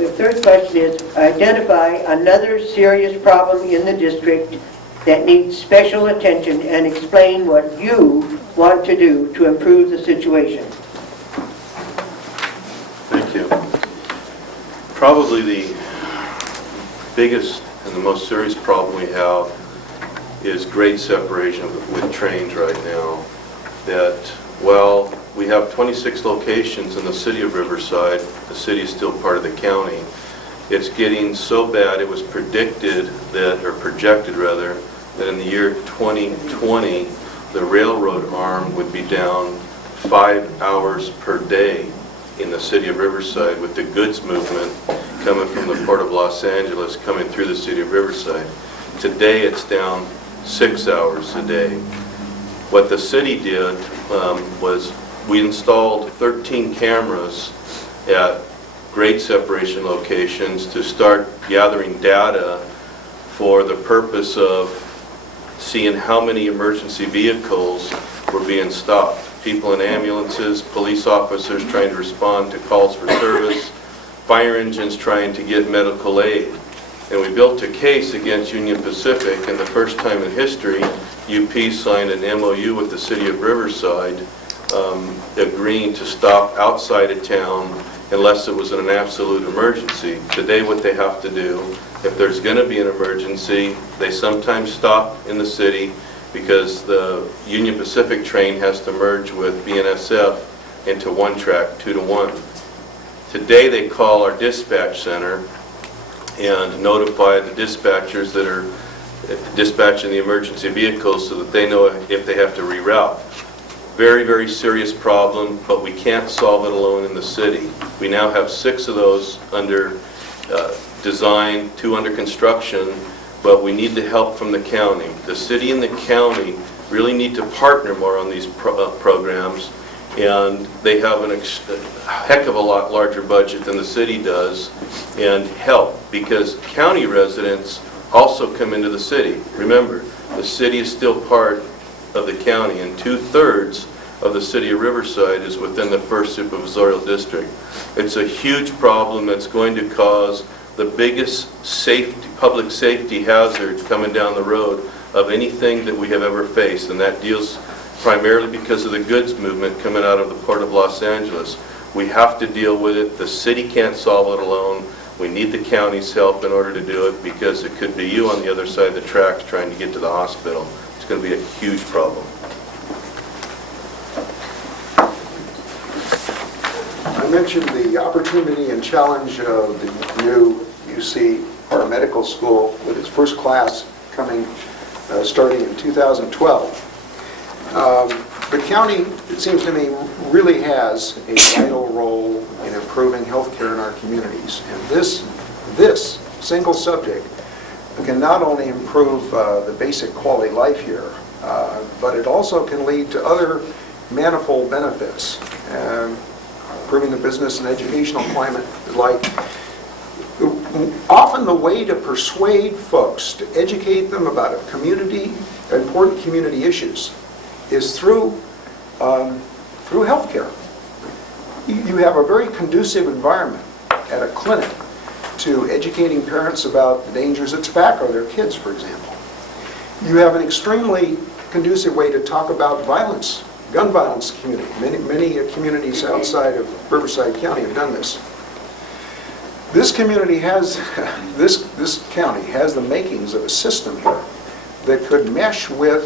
The third question is, identify another serious problem in the district that needs special attention and explain what you want to do to improve the situation. Thank you. Probably the biggest and the most serious problem we have is grade separation with trains right now. That while we have 26 locations in the city of Riverside, the city is still part of the county. It's getting so bad, it was predicted that, or projected rather, that in the year 2020, the railroad arm would be down 5 hours per day in the city of Riverside, with the goods movement coming from the Port of Los Angeles coming through the city of Riverside. Today it's down 6 hours a day. What the city did was we installed 13 cameras at grade separation locations to start gathering data for the purpose of seeing how many emergency vehicles were being stopped. People in ambulances, police officers trying to respond to calls for service, fire engines trying to get medical aid. And we built a case against Union Pacific, and the first time in history, UP signed an MOU with the city of Riverside agreeing to stop outside of town unless it was an absolute emergency. Today what they have to do, if there's going to be an emergency, they sometimes stop in the city because the Union Pacific train has to merge with BNSF into one track, 2-to-1. Today they call our dispatch center and notify the dispatchers that are dispatching the emergency vehicles so that they know if they have to reroute. Very, very serious problem, but we can't solve it alone in the city. We now have 6 of those under design, 2 under construction, but we need the help from the county. The city and the county really need to partner more on these programs, and they have a heck of a lot larger budget than the city does, and help, because county residents also come into the city. Remember, the city is still part of the county, and 2/3 of the city of Riverside is within the 1st supervisorial district. It's a huge problem that's going to cause the biggest public safety hazard coming down the road of anything that we have ever faced, and that deals primarily because of the goods movement coming out of the Port of Los Angeles. We have to deal with it. The city can't solve it alone. We need the county's help in order to do it, because it could be you on the other side of the tracks trying to get to the hospital. It's going to be a huge problem. I mentioned the opportunity and challenge of the new UC Medical School with its first class coming, starting in 2012. The county, it seems to me, really has a vital role in improving healthcare in our communities. And this single subject can not only improve the basic quality of life here, but it also can lead to other manifold benefits. Improving the business and educational climate, like often the way to persuade folks, to educate them about important community issues, is through healthcare. You have a very conducive environment at a clinic to educating parents about the dangers of tobacco to their kids, for example. You have an extremely conducive way to talk about violence, gun violence community. Many communities outside of Riverside County have done this. This community has, this county has the makings of a system here that could mesh with